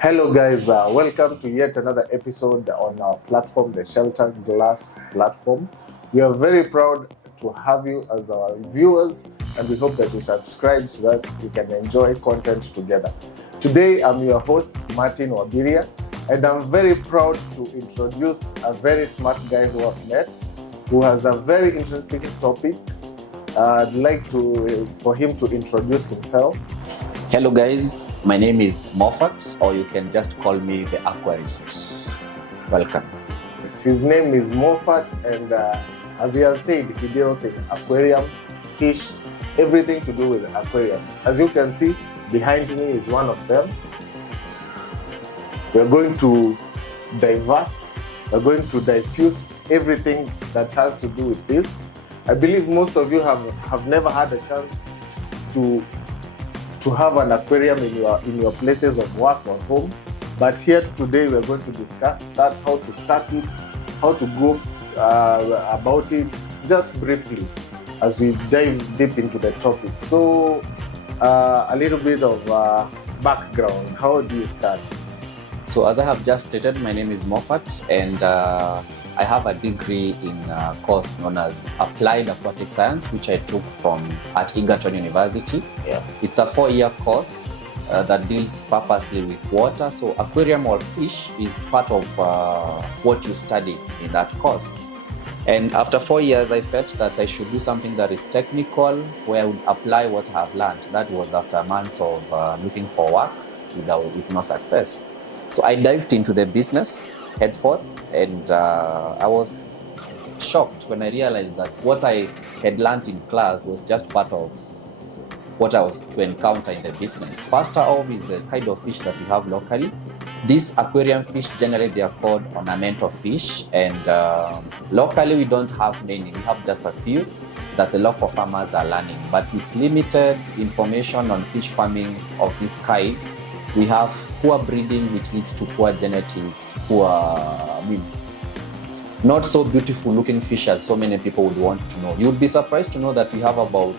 Hello, guys. Welcome to yet another episode on our platform, the Sheltered Glass platform. We are very proud to have you as our viewers, and we hope that you subscribe so that you can enjoy content together. Today, I'm your host, Martin Wabiria, and I'm very proud to introduce a very smart guy who I've met, who has a very interesting topic. I'd like for him to introduce himself. Hello guys, my name is Moffat, or you can just call me the aquarist. Welcome. His name is Moffat, and as he has said, he deals in aquariums, fish, everything to do with the aquarium. As you can see, behind me is one of them. We're going to diffuse everything that has to do with this. I believe most of you have never had a chance to have an aquarium in your places of work or home, but here today we're going to discuss that, how to start it, how to go about it, just briefly as we dive deep into the topic. So a little bit of background. How do you start? So as I have just stated, my name is Moffat, and I have a degree in a course known as Applied Aquatic Science, which I took at Egerton University. Yeah. It's a 4-year course that deals purposely with water. So aquarium or fish is part of what you study in that course. And after 4 years, I felt that I should do something that is technical, where I would apply what I have learned. That was after months of looking for work with no success. So I dived into the business henceforth, and I was shocked when I realized that what I had learned in class was just part of what I was to encounter in the business. First off is the kind of fish that we have locally. These aquarium fish, generally they are called ornamental fish, and locally we don't have many. We have just a few that the local farmers are learning. But with limited information on fish farming of this kind, we have poor breeding, which leads to poor genetics, not so beautiful looking fish as so many people would want to know. You would be surprised to know that we have about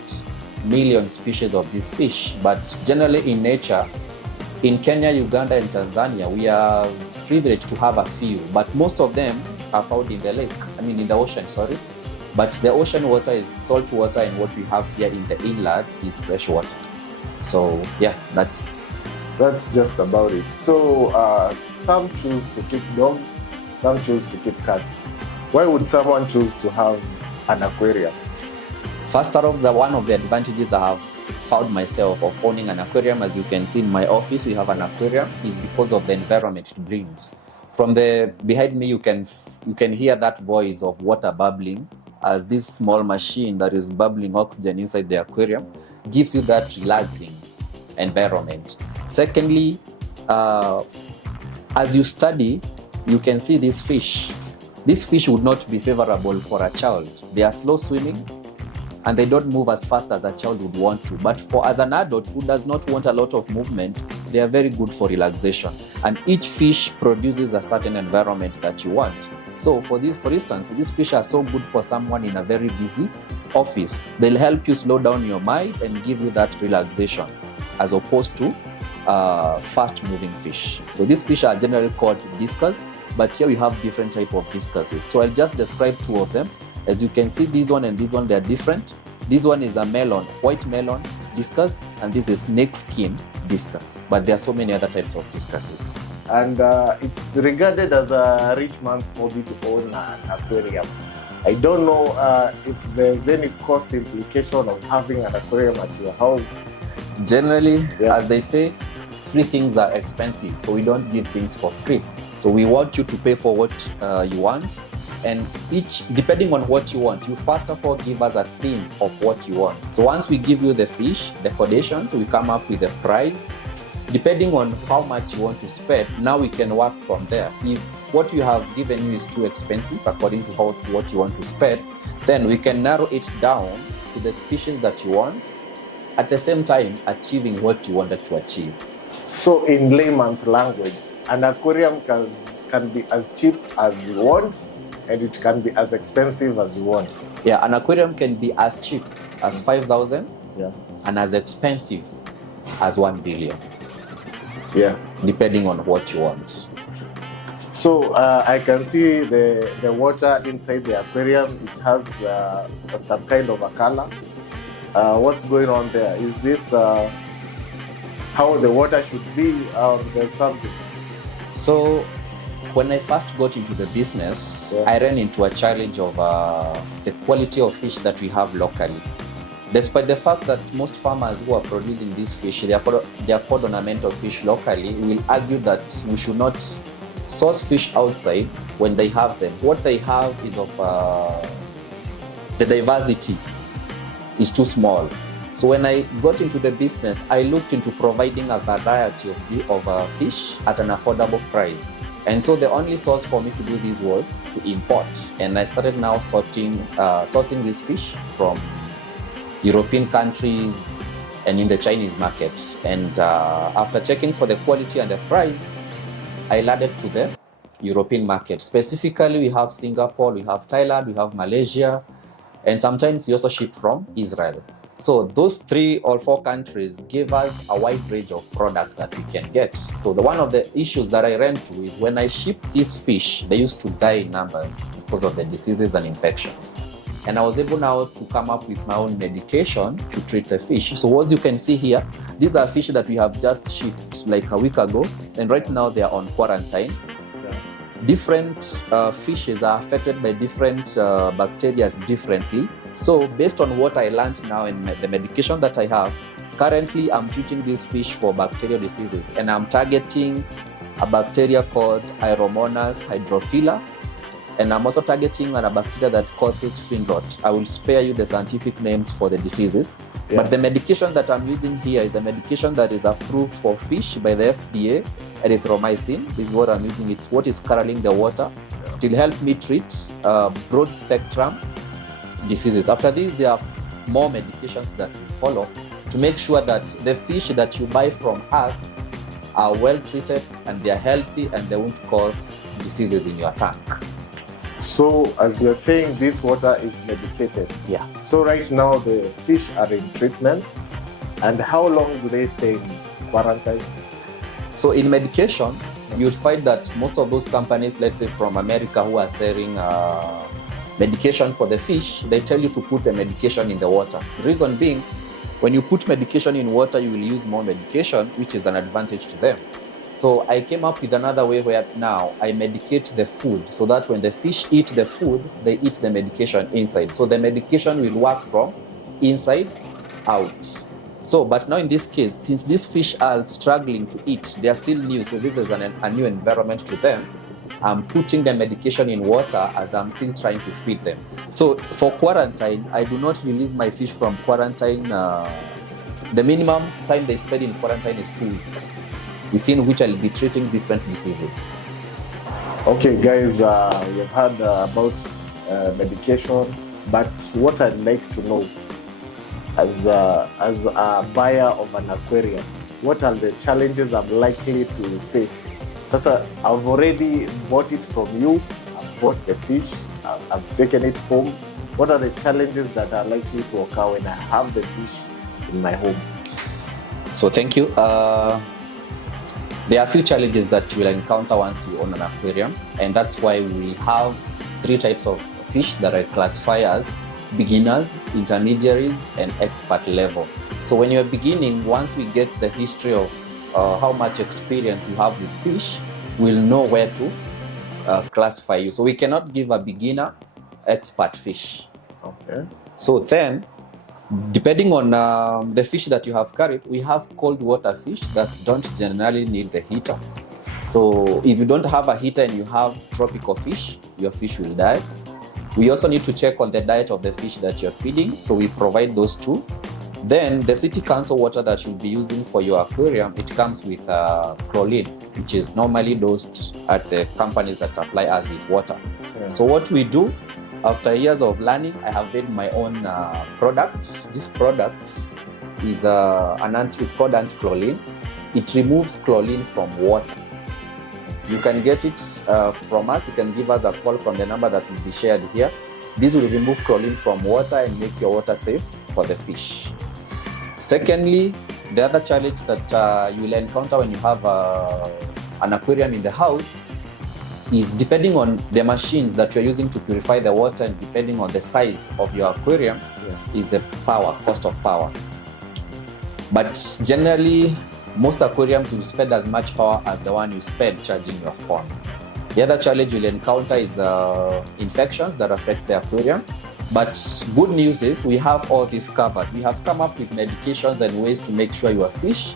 million species of these fish, but generally in nature, in Kenya, Uganda, and Tanzania, we are privileged to have a few, but most of them are found in the ocean, sorry. But the ocean water is salt water, and what we have here in the inland is fresh water. So yeah, that's just about it. So some choose to keep dogs, some choose to keep cats. Why would someone choose to have an aquarium? First off, one of the advantages I have found myself of owning an aquarium, as you can see in my office, we have an aquarium, is because of the environment it brings. From behind me, you can hear that voice of water bubbling, as this small machine that is bubbling oxygen inside the aquarium gives you that relaxing environment. Secondly, as you study, you can see these fish. These fish would not be favorable for a child. They are slow swimming, and they don't move as fast as a child would want to. But as an adult who does not want a lot of movement, they are very good for relaxation. And each fish produces a certain environment that you want. So for instance, these fish are so good for someone in a very busy office. They'll help you slow down your mind and give you that relaxation, as opposed to fast-moving fish. So these fish are generally called discus, but here we have different type of discuses. So I'll just describe two of them. As you can see, this one and this one, they're different. This one is a white melon discus, and this is snake skin discus. But there are so many other types of discuses. And it's regarded as a rich man's hobby to own an aquarium. I don't know if there's any cost implication of having an aquarium at your house. Generally, as they say, free things are expensive, so we don't give things for free. So we want you to pay for what you want, and depending on what you want, you first of all give us a theme of what you want. So once we give you the fish, the foundations, we come up with a price. Depending on how much you want to spend, now we can work from there. If what you have given you is too expensive according to what you want to spend, then we can narrow it down to the species that you want, at the same time achieving what you wanted to achieve. So in layman's language, an aquarium can be as cheap as you want, and it can be as expensive as you want. Yeah, an aquarium can be as cheap as 5,000, yeah, and as expensive as 1 billion. Yeah. depending on what you want. So I can see the water inside the aquarium. It has some kind of a color. What's going on there? Is this how the water should be, or there's something? So when I first got into the business, Yeah. I ran into a challenge of the quality of fish that we have locally. Despite the fact that most farmers who are producing these fish, they are called ornamental fish locally, will argue that we should not source fish outside when they have them. What they have is of the diversity is too small. So when I got into the business, I looked into providing a variety of fish at an affordable price. And so the only source for me to do this was to import. And I started now sourcing this fish from European countries and in the Chinese market. And after checking for the quality and the price, I landed to the European market. Specifically, we have Singapore, we have Thailand, we have Malaysia, and sometimes we also ship from Israel. So those 3 or 4 countries give us a wide range of products that we can get. So one of the issues that I ran to is when I ship these fish, they used to die in numbers because of the diseases and infections. And I was able now to come up with my own medication to treat the fish. So as you can see here, these are fish that we have just shipped like a week ago, and right now they are on quarantine. Yeah. Different fishes are affected by different bacteria differently. So based on what I learned now and the medication that I have, currently I'm treating these fish for bacterial diseases, and I'm targeting a bacteria called Aeromonas hydrophila, and I'm also targeting a bacteria that causes fin rot. I will spare you the scientific names for the diseases. Yeah. But the medication that I'm using here is a medication that is approved for fish by the FDA, erythromycin. This is what I'm using. It's what is coloring the water. It will help me treat broad spectrum diseases. After this, there are more medications that will follow to make sure that the fish that you buy from us are well treated and they are healthy and they won't cause diseases in your tank. So as you're saying, this water is medicated. Yeah. So right now the fish are in treatment, and how long do they stay in quarantine? So in medication, you'll find that most of those companies, let's say from America, who are selling medication for the fish, they tell you to put the medication in the water. The reason being, when you put medication in water, you will use more medication, which is an advantage to them. So I came up with another way where now I medicate the food, so that when the fish eat the food, they eat the medication inside. So the medication will work from inside out. So, but now in this case, since these fish are struggling to eat, they are still new, so this is a new environment to them. I'm putting the medication in water as I'm still trying to feed them. So for quarantine, I do not release my fish from quarantine. The minimum time they spend in quarantine is 2 weeks, within which I'll be treating different diseases. Okay, guys, we've heard about medication, but what I'd like to know, as a buyer of an aquarium, what are the challenges I'm likely to face? Sasa, I've already bought it from you, I've bought the fish, I've taken it home. What are the challenges that are likely to occur when I have the fish in my home? So thank you. There are a few challenges that you will encounter once you own an aquarium, and that's why we have 3 types of fish that I classify as beginners, intermediaries, and expert level. So when you're beginning, once we get the history of how much experience you have with fish, we'll know where to classify you. So we cannot give a beginner expert fish. Okay. So then, depending on the fish that you have carried, we have cold water fish that don't generally need the heater. So if you don't have a heater and you have tropical fish, your fish will die. We also need to check on the diet of the fish that you're feeding, so we provide those too. Then the city council water that you'll be using for your aquarium, it comes with chlorine, which is normally dosed at the companies that supply us with water. Yeah. So what we do, after years of learning, I have made my own product. This product is it's called anti-chlorine. It removes chlorine from water. You can get it from us. You can give us a call from the number that will be shared here. This will remove chlorine from water and make your water safe for the fish. Secondly, The other challenge that you will encounter when you have an aquarium in the house is, depending on the machines that you're using to purify the water and depending on the size of your aquarium, is the cost of power. But generally, most aquariums will spend as much power as the one you spend charging your phone. The other challenge you'll encounter is infections that affect the aquarium. But good news is we have all this covered. We have come up with medications and ways to make sure your fish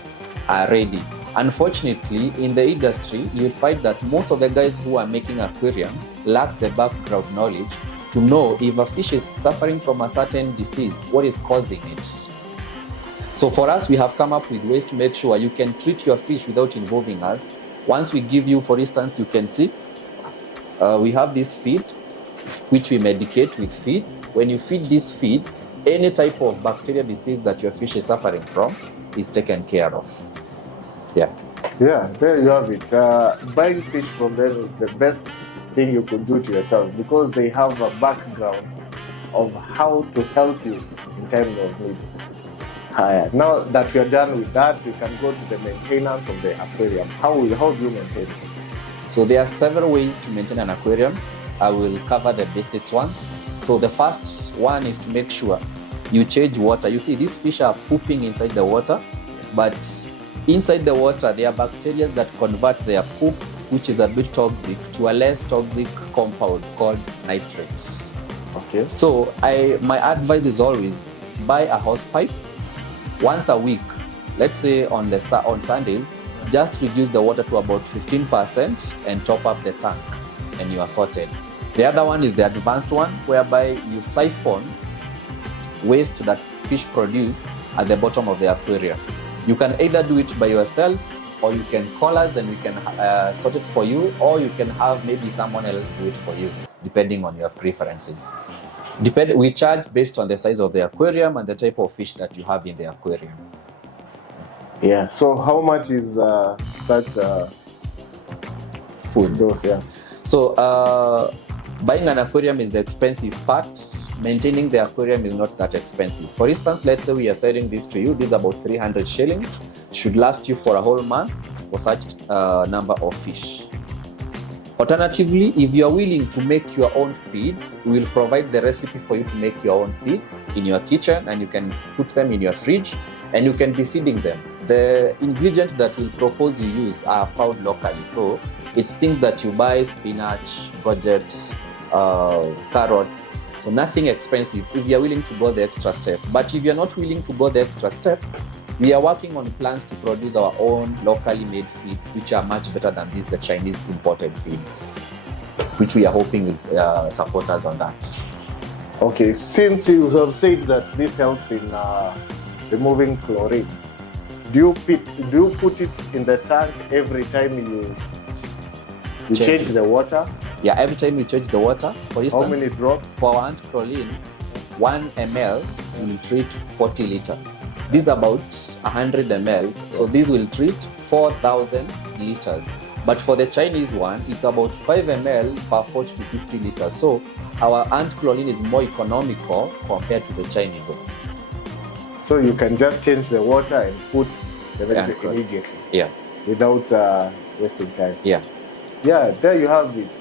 are ready. Unfortunately, in the industry, you'll find that most of the guys who are making aquariums lack the background knowledge to know if a fish is suffering from a certain disease, what is causing it. So for us, we have come up with ways to make sure you can treat your fish without involving us. Once we give you, for instance, you can see, we have this feed, which we medicate with feeds. When you feed these feeds, any type of bacterial disease that your fish is suffering from is taken care of. Yeah, there you have it. Buying fish from them is the best thing you could do to yourself, because they have a background of how to help you in times of need. Now that we are done with that, we can go to the maintenance of the aquarium. How do you maintain it? So there are several ways to maintain an aquarium. I will cover the basic ones. So the first one is to make sure you change water. You see, these fish are pooping inside the water, but inside the water, there are bacteria that convert their poop, which is a bit toxic, to a less toxic compound called nitrates. Okay. So my advice is always buy a hose pipe once a week. Let's say on Sundays, just reduce the water to about 15% and top up the tank, and you are sorted. The other one is the advanced one, whereby you siphon waste that fish produce at the bottom of the aquarium. You can either do it by yourself, or you can call us and we can sort it for you, or you can have maybe someone else do it for you, depending on your preferences. We charge based on the size of the aquarium and the type of fish that you have in the aquarium. Yeah, so how much is such food dose? Yeah. So buying an aquarium is the expensive part. Maintaining the aquarium is not that expensive. For instance, let's say we are selling this to you. This is about 300 shillings. Should last you for a whole month for such number of fish. Alternatively, if you are willing to make your own feeds, we will provide the recipe for you to make your own feeds in your kitchen, and you can put them in your fridge and you can be feeding them. The ingredients that we'll propose you use are found locally. So it's things that you buy: spinach, courgettes, carrots. So nothing expensive if you're willing to go the extra step. But if you're not willing to go the extra step, we are working on plans to produce our own locally made feeds, which are much better than the Chinese imported feeds, which we are hoping will support us on that. Okay, since you have said that this helps in removing chlorine, do you put it in the tank every time you change the water? Yeah, every time we change the water. For instance, how many drops? For ant chlorine, 1 ml will treat 40 liters. This is about 100 ml, so this will treat 4,000 liters. But for the Chinese one, it's about 5 ml per 40 to 50 liters. So our ant chlorine is more economical compared to the Chinese one. So you can just change the water and put the medicine immediately. Yeah. Without wasting time. Yeah. Yeah, there you have it.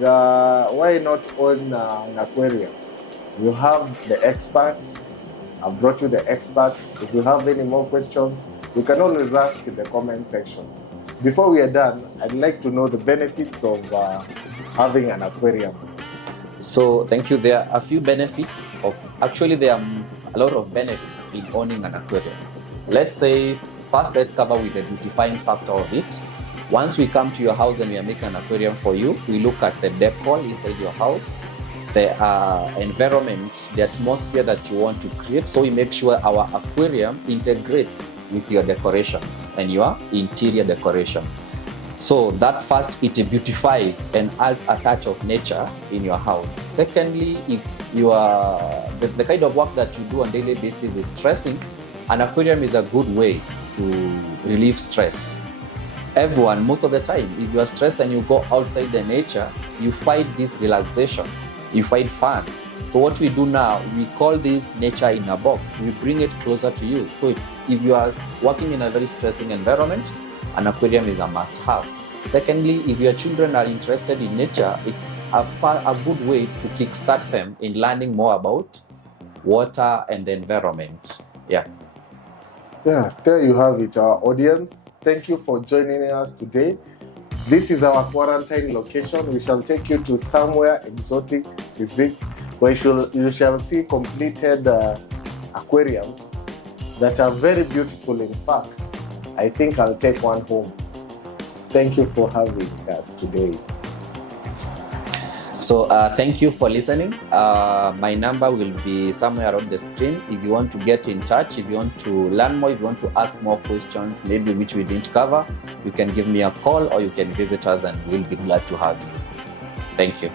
Why not own an aquarium? You have the experts. I've brought you the experts. If you have any more questions, you can always ask in the comment section. Before we are done, I'd like to know the benefits of having an aquarium. So thank you. There are a few benefits. Actually, there are a lot of benefits in owning an aquarium. Let's say, first let's cover with the beautifying factor of it. Once we come to your house and we are making an aquarium for you, we look at the decor inside your house, the environment, the atmosphere that you want to create. So we make sure our aquarium integrates with your decorations and your interior decoration. So that first, it beautifies and adds a touch of nature in your house. Secondly, if you are the kind of work that you do on a daily basis is stressing, an aquarium is a good way to relieve stress. Everyone, most of the time, if you are stressed and you go outside the nature, you find this relaxation, you find fun. So what we do now, we call this nature in a box. We bring it closer to you. So if you are working in a very stressing environment, an aquarium is a must-have. Secondly, if your children are interested in nature, it's a good way to kickstart them in learning more about water and the environment. Yeah. Yeah, there you have it, our audience. Thank you for joining us today. This is our quarantine location. We shall take you to somewhere exotic, where you shall see completed aquariums that are very beautiful. In fact, I think I'll take one home. Thank you for having us today. So thank you for listening. My number will be somewhere on the screen. If you want to get in touch, if you want to learn more, if you want to ask more questions, maybe which we didn't cover, you can give me a call or you can visit us and we'll be glad to have you. Thank you.